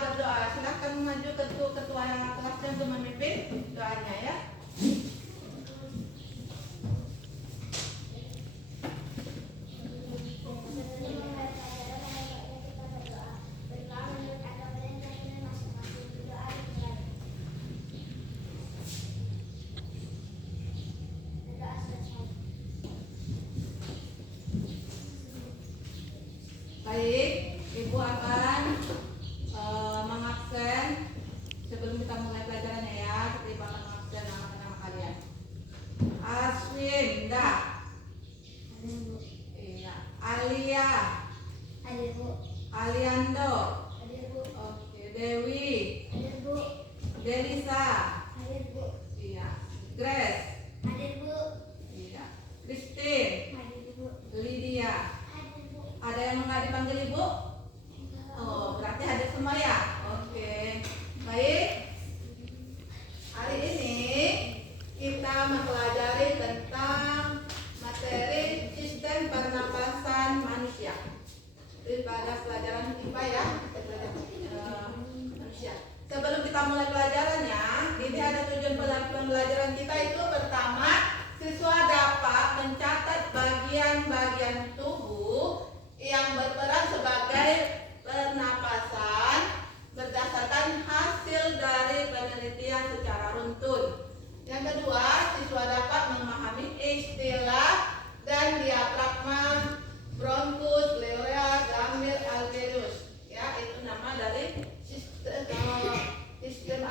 berdoa. Silahkan maju ketua kelasnya untuk memimpin doanya ya. Baik, Ibu akan mengabsen sebelum kita mulai pelajarannya ya. Ibu akan mengabsen nama-nama kalian. Aswinda, iya. Alia, Aliando, oke. Dewi, Delisa, iya. Grace, iya. Christine, Lydia. Ada yang nggak dipanggil Ibu? Oh, berarti hadir semua ya? Oke. Baik. Hari ini kita mempelajari tentang materi sistem pernapasan manusia. Itu pada pelajaran IPA ya, manusia. Sebelum kita mulai pelajarannya, ini ada tujuan pembelajaran kita itu pertama, siswa dapat mencatat bagian-bagian tubuh yang berperan sebagai pernapasan berdasarkan hasil dari penelitian secara runtun. Yang kedua, siswa dapat memahami istilah dan diafragma, bronkus, pleura, gambir, alveolus. Ya, itu nama dari sistem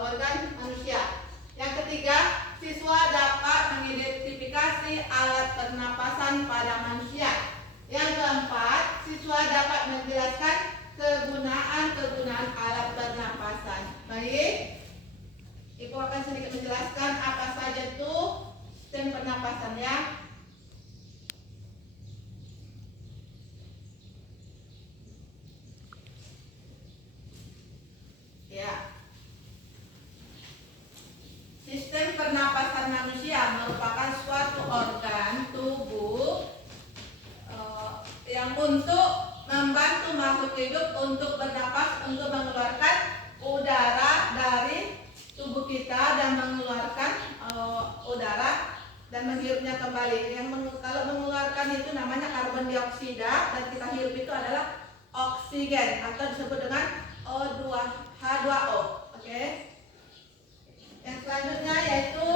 organ manusia. Yang ketiga, siswa dapat mengidentifikasi alat pernapasan pada manusia. Yang keempat, siswa dapat menjelaskan kegunaan alat pernapasan. Baik, Ibu akan sedikit menjelaskan apa saja itu sistem pernapasan ya. Ya. Sistem pernapasan manusia merupakan suatu organ tubuh yang untuk membantu makhluk hidup untuk bernapas, untuk mengeluarkan udara dari tubuh kita dan mengeluarkan udara dan menghirupnya kembali. Kalau mengeluarkan itu namanya karbon dioksida dan kita hirup itu adalah oksigen atau disebut dengan H2O. Oke. Yang selanjutnya yaitu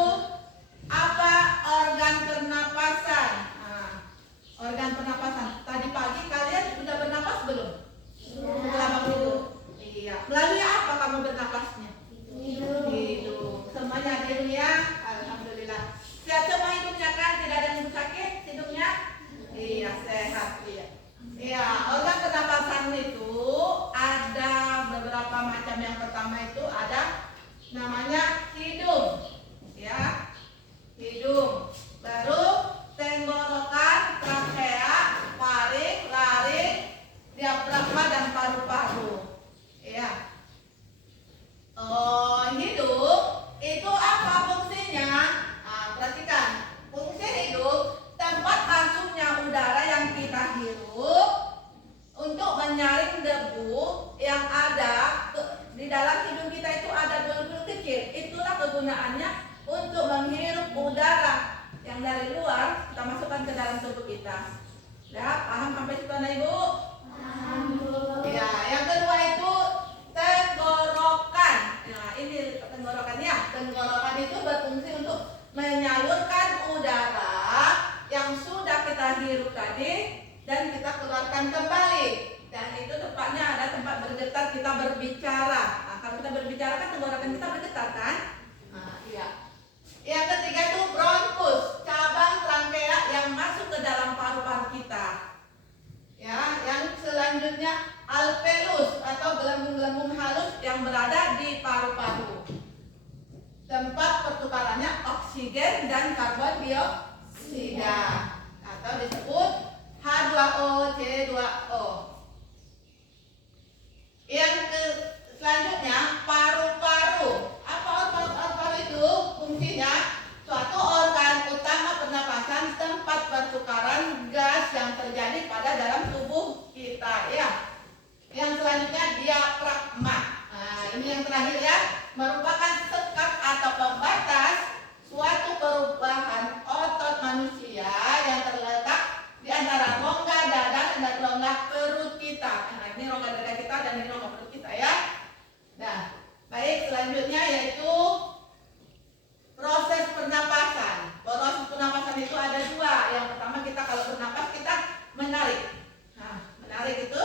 apa organ pernapasan? Organ pernapasan. Tadi pagi kalian sudah bernapas belum? Setelah bangun. Iya. Melalui apa kamu bernapasnya? Hidung. Semuanya ada hidung ya? Alhamdulillah. Sehat semua hidungnya kan? Tidak ada yang sakit hidungnya? Iya, sehat. Iya. Iya, organ pernapasan itu ada beberapa macam. Yang pertama itu ada namanya hidung. Ya. Hidung. Baru tenggorokan, trakea, faring, laring, diafragma dan paru-paru. Ya. Hidung itu apa fungsinya? Perhatikan. Fungsi hidung tempat masuknya udara yang kita hirup untuk menyaring debu yang ada di dalam hidung kita. Itu ada bulu-bulu kecil. Itulah kegunaannya untuk menghirup udara yang dari luar kita masukkan ke dalam tubuh kita. Ya, paham sampai situ Ibu? Paham, Bu. Ya, yang kedua itu tenggorokan. Nah, ini tenggorokannya. Tenggorokan itu berfungsi untuk menyalurkan udara yang sudah kita hirup tadi dan kita keluarkan kembali. Dan itu tempatnya ada tempat bergetar kita berbicara. Nah, kalau kita berbicara kan tenggorokan kita bergetar kan? Nah, iya. Yang ketiga itu bronkus, cabang trankea yang masuk ke dalam paru-paru kita. Ya, yang selanjutnya alveolus atau gelembung-gelembung halus yang berada di paru-paru. Tempat pertukarannya oksigen dan karbon dioksida atau disebut H2O, C2O. Yang selanjutnya paru-paru. Apa paru-paru itu? Fungsinya suatu organ utama pernapasan, tempat pertukaran gas yang terjadi pada dalam tubuh kita ya. Yang selanjutnya diafragma. Nah, ini yang terakhir ya, merupakan sekat atau pembatas suatu perubahan otot manusia yang terletak di antara rongga dada dan rongga perut kita. Nah, ini rongga dada kita dan ini rongga perut kita ya. Nah, baik, selanjutnya yaitu proses pernapasan. Proses pernapasan itu ada dua. Yang pertama, kita kalau bernapas kita menarik. Nah, menarik itu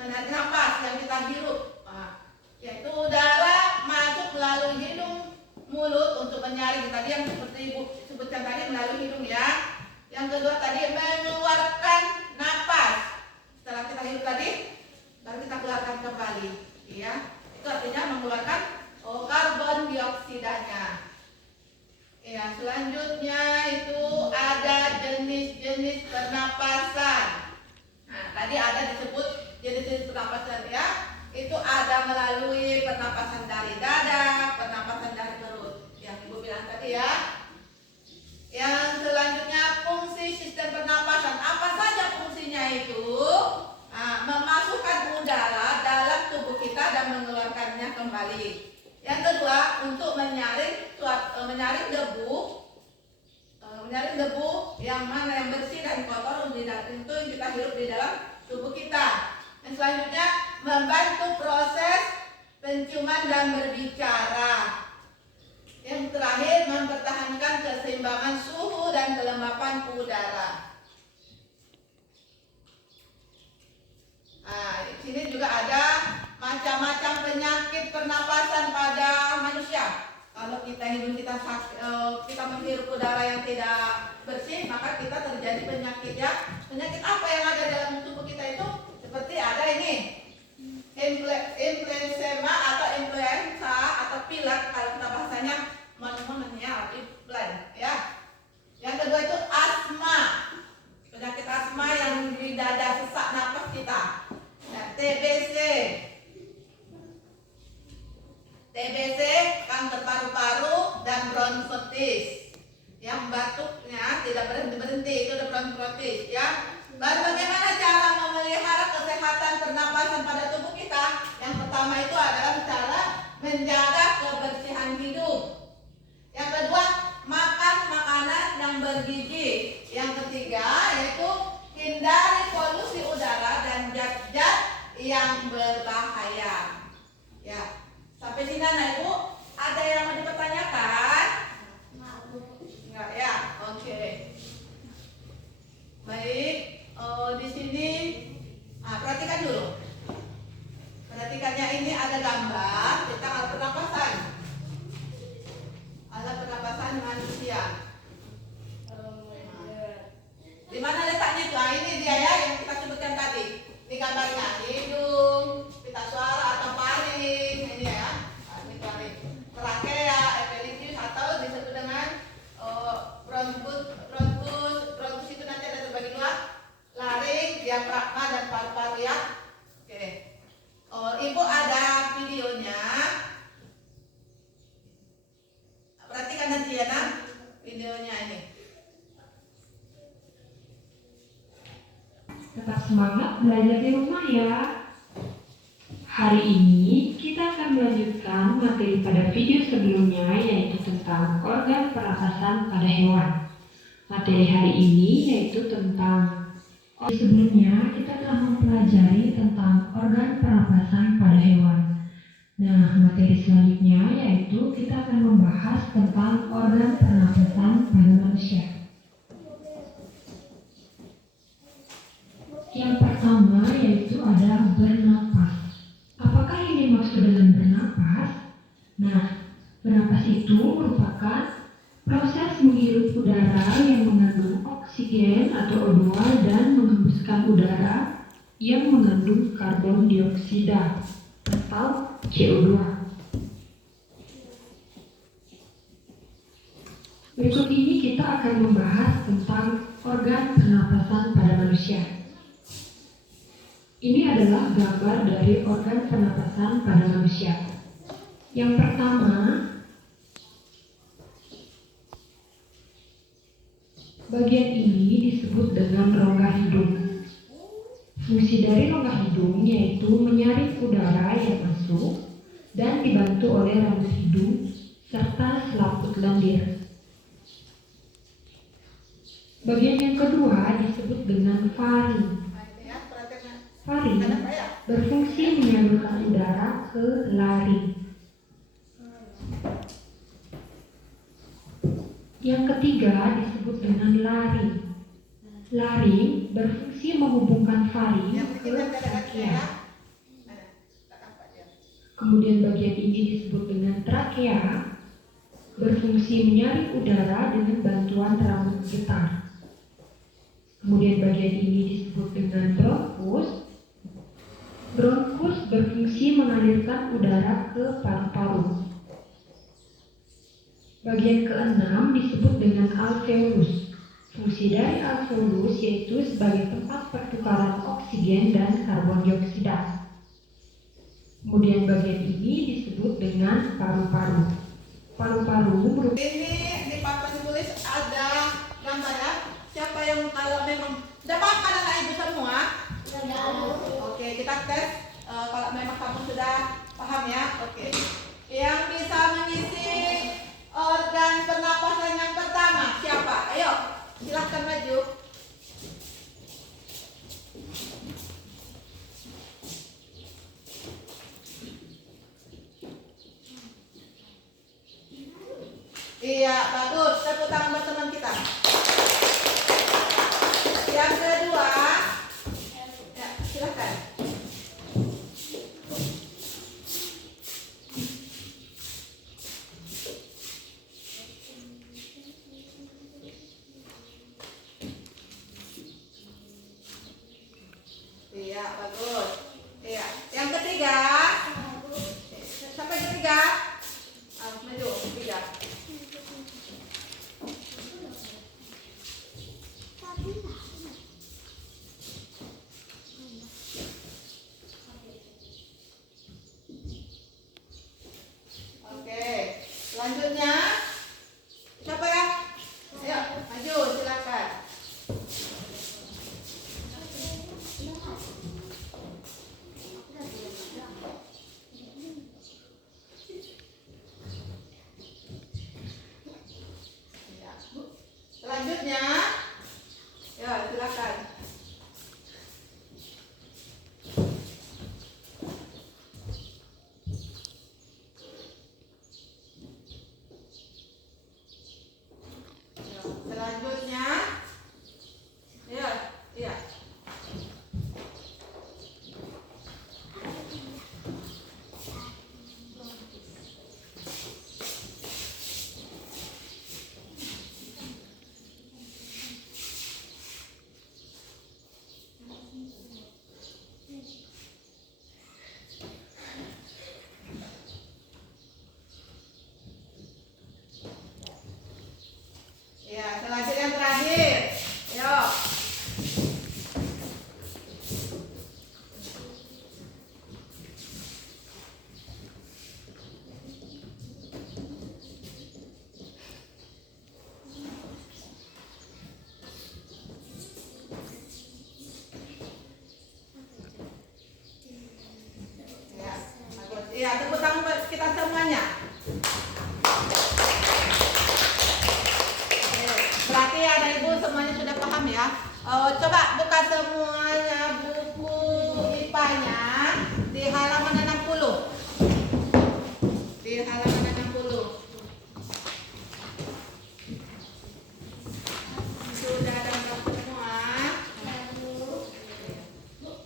menarik napas yang kita hirup. Nah, yaitu udara masuk melalui hidung, mulut untuk menyaring. Tadi yang seperti Ibu sebutkan tadi melalui hidung ya. Yang kedua tadi mengeluarkan napas. Setelah kita hirup tadi, baru kita keluarkan kembali. Ya, itu artinya mengeluarkan karbon dioksidanya. Ya, selanjutnya itu ada jenis-jenis pernapasan. Nah, tadi ada disebut jenis-jenis pernapasan ya. Itu ada melalui pernapasan dari dada, pernapasan dari perut. Yang Ibu bilang tadi ya. Yang selanjutnya fungsi sistem pernapasan. Apa saja fungsinya itu? Nah, memasukkan udara dalam tubuh kita dan mengeluarkannya kembali. Yang kedua, untuk menyaring debu yang mana yang bersih dan kotor itu yang kita hirup di dalam tubuh kita. Yang selanjutnya membantu proses penciuman dan berbicara. Yang terakhir mempertahankan keseimbangan suhu dan kelembapan udara. Nah, di sini juga ada macam-macam penyakit pernapasan pada manusia. Kalau kita menghirup udara yang tidak bersih, maka kita terjadi penyakit ya. Penyakit apa yang ada dalam tubuh kita itu? Seperti ada ini emphysema atau influenza atau pilek kalau kita bahasanya ya. Yang kedua itu asma. Penyakit asma yang di dada, sesak napas kita. Dan TBC, kanker paru-paru dan bronkitis. Yang batuknya tidak berhenti-berhenti itu ada bronkitis ya. Lalu bagaimana cara memelihara kesehatan pernapasan pada tubuh kita? Yang pertama itu adalah cara menjaga kebersihan hidung. Yang kedua, makan makanan yang bergizi. Yang ketiga yaitu hindari polusi udara dan zat-zat yang berbahaya. Ya. Sampai sini anak Ibu, ada yang mau dipertanyakan? Enggak ya? Oke. Baik, di sini perhatikan dulu. Perhatikannya ini ada gambar tentang alat pernapasan. Alat pernapasan manusia. Di mana letaknya itu? Ini dia ya yang kita sebutkan tadi. Ini gambarnya hidung, pita suara atau faring. Ini ya. Ini faring. Trakea, epilipsis atau disebut dengan bronkus itu nanti ada terbagi dua. Laring, diafragma dan paru-paru ya. Oke. Ibu ada videonya. Perhatikan nanti ya nak, videonya ini. Tetap semangat belajar di rumah ya. Hari ini kita akan melanjutkan materi pada video sebelumnya yaitu tentang organ pernapasan pada hewan. Materi hari ini yaitu tentang sebelumnya kita telah mempelajari tentang organ pernapasan pada hewan. Nah, materi selanjutnya yaitu kita akan membahas tentang organ pernapasan pada manusia. Yang pertama yaitu ada bernapas. Apakah ini maksud dengan bernapas? Nah, bernapas itu merupakan proses menghirup udara yang mengandung oksigen atau O2 dan menghembuskan udara yang mengandung karbon dioksida atau CO2. Berikut ini kita akan membahas tentang organ pernapasan pada manusia. Ini adalah gambar dari organ pernapasan pada manusia. Yang pertama, bagian ini disebut dengan rongga hidung. Fungsi Fungsi dari rongga hidung yaitu menyaring udara yang masuk dan dibantu oleh rambut hidung serta selaput lendir. Bagian yang kedua disebut dengan faring. Ya, perhatikan. Faring Kenapa ya? berfungsi menyalurkan udara ke laring. Yang ketiga disebut dengan laring. Laring berfungsi menghubungkan faring Yang ke kita lihat trakea. ya. Tak nampak dia. Kemudian bagian ini disebut dengan trakea, berfungsi menyaring udara dengan bantuan rambut getar. Kemudian bagian ini disebut dengan bronkus. Bronkus berfungsi mengalirkan udara ke paru-paru. Bagian keenam disebut dengan alveolus. Fungsi dari alveolus yaitu sebagai tempat pertukaran oksigen dan karbon dioksida. Kemudian bagian ini disebut dengan paru-paru. Paru-paru merupakan Ini di papan tulis ada gambaran. Siapa yang kalau memang dapat anak ibu semua? Oke, kita tes. Kalau memang kamu sudah paham ya. Oke. Yang bisa mengisi organ pernapasan yang pertama siapa? Ayo, silahkan maju. Iya, bagus. Tepuk tangan buat teman kita. Yang kedua, ya, silakan. Iya, bagus. Iya, yang ketiga. Sampai ketiga. Maju, ketiga. Oke, selanjutnya siapa ya? Ayo, maju, silakan. Ya, Bu. Selanjutnya, ya silakan. Ya, selanjutnya, ya, iya. Ya, selanjutnya yang terakhir. Yuk. Ya, bagus. Iya, tepuk tangan buat kita semuanya. Oke, berarti ada ibu semuanya sudah paham ya. Coba buka semuanya buku IPA-nya di halaman 60. Di halaman 60. Sudah ada berapa semua?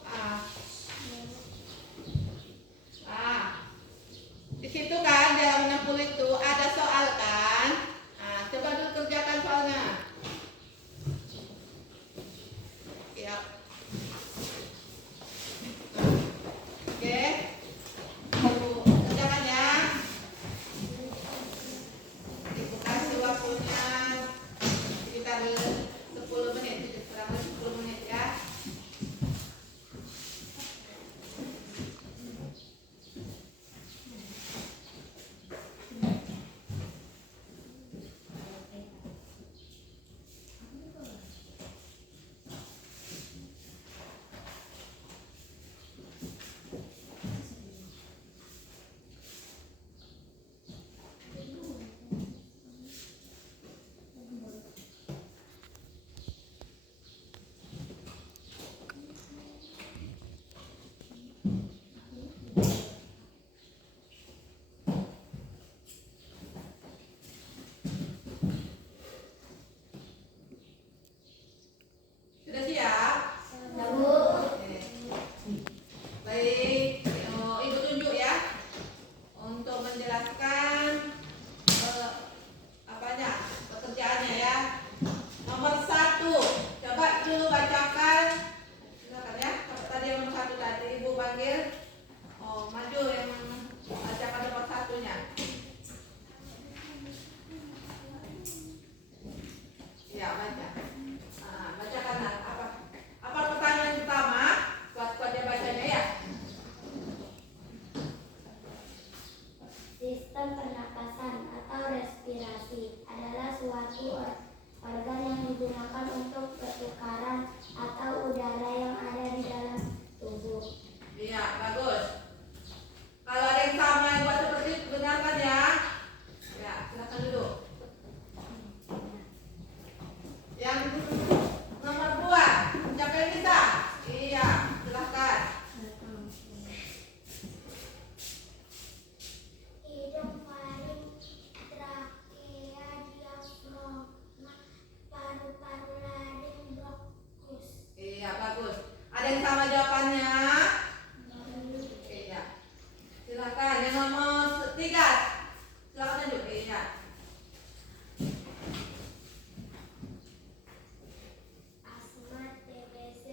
Ah. Ah. Di situ kan di halaman 60 itu ada soal kan? Nah, coba dulu kerjakan soalnya. Ya. Oke. Ibu kerjakan ya. Ibu kasih waktunya sekitar 10 menit, kurang lebih 10 menit ya. Silakan yang nomor 3. Silakan lanjut ya. Asma, TBC,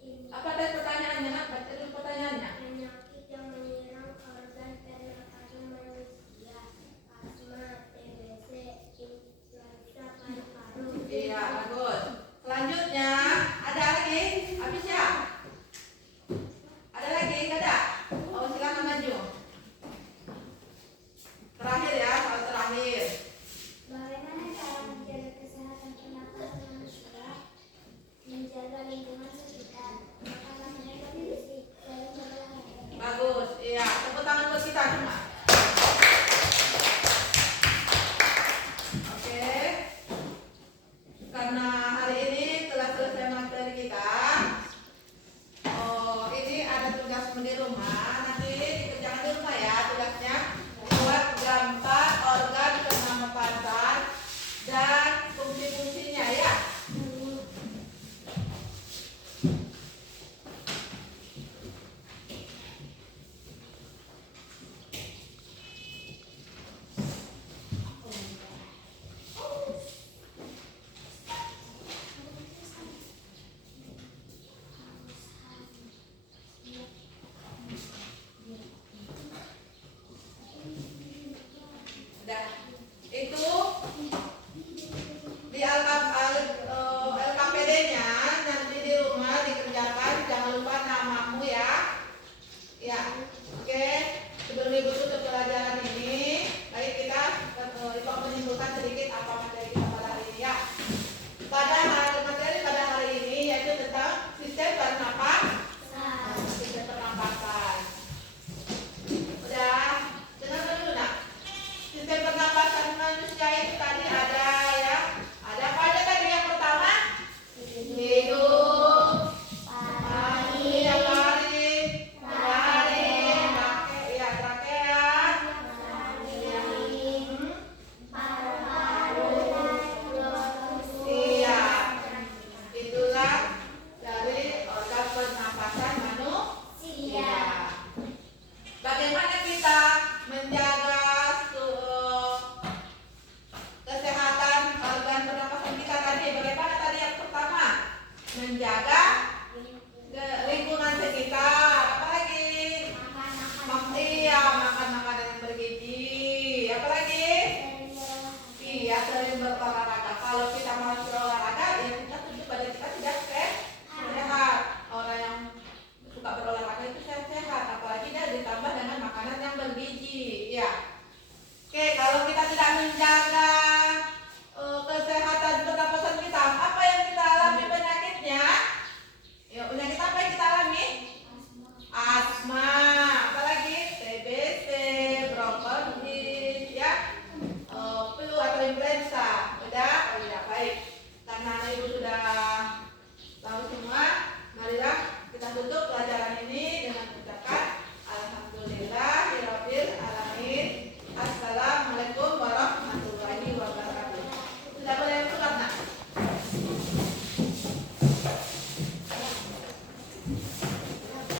ini Apa tadi pertanyaannya? Nak baca dulu pertanyaannya. penyakit yang menyerang organ pernafasan manusia. Asma, TBC, influenza paru-paru. Iya, bagus. Selanjutnya ada lagi? Habis ya? Ada lagi? Nggak ada? Oh, silakan maju. Terakhir ya, soal terakhir. Bagaimana cara menjaga kesehatan pernafasan manusia, menjaga lingkungan sekitar, makan makanan bergizi, dan berolahraga. Bagus. Iya, tepuk tangan buat kita semua. Oke. Karena hari ini telah selesai materi kita. Oh, ini ada tugas di rumah. Nanti dikerjakan di rumah ya tugasnya. Buat gambar organ pernafasan dan fungsi-fungsinya ya. Udah. Itu di LKPD-nya nanti di rumah dikerjakan. Jangan lupa namamu ya. Ya. Oke. Sebelum ibu tutup pelajaran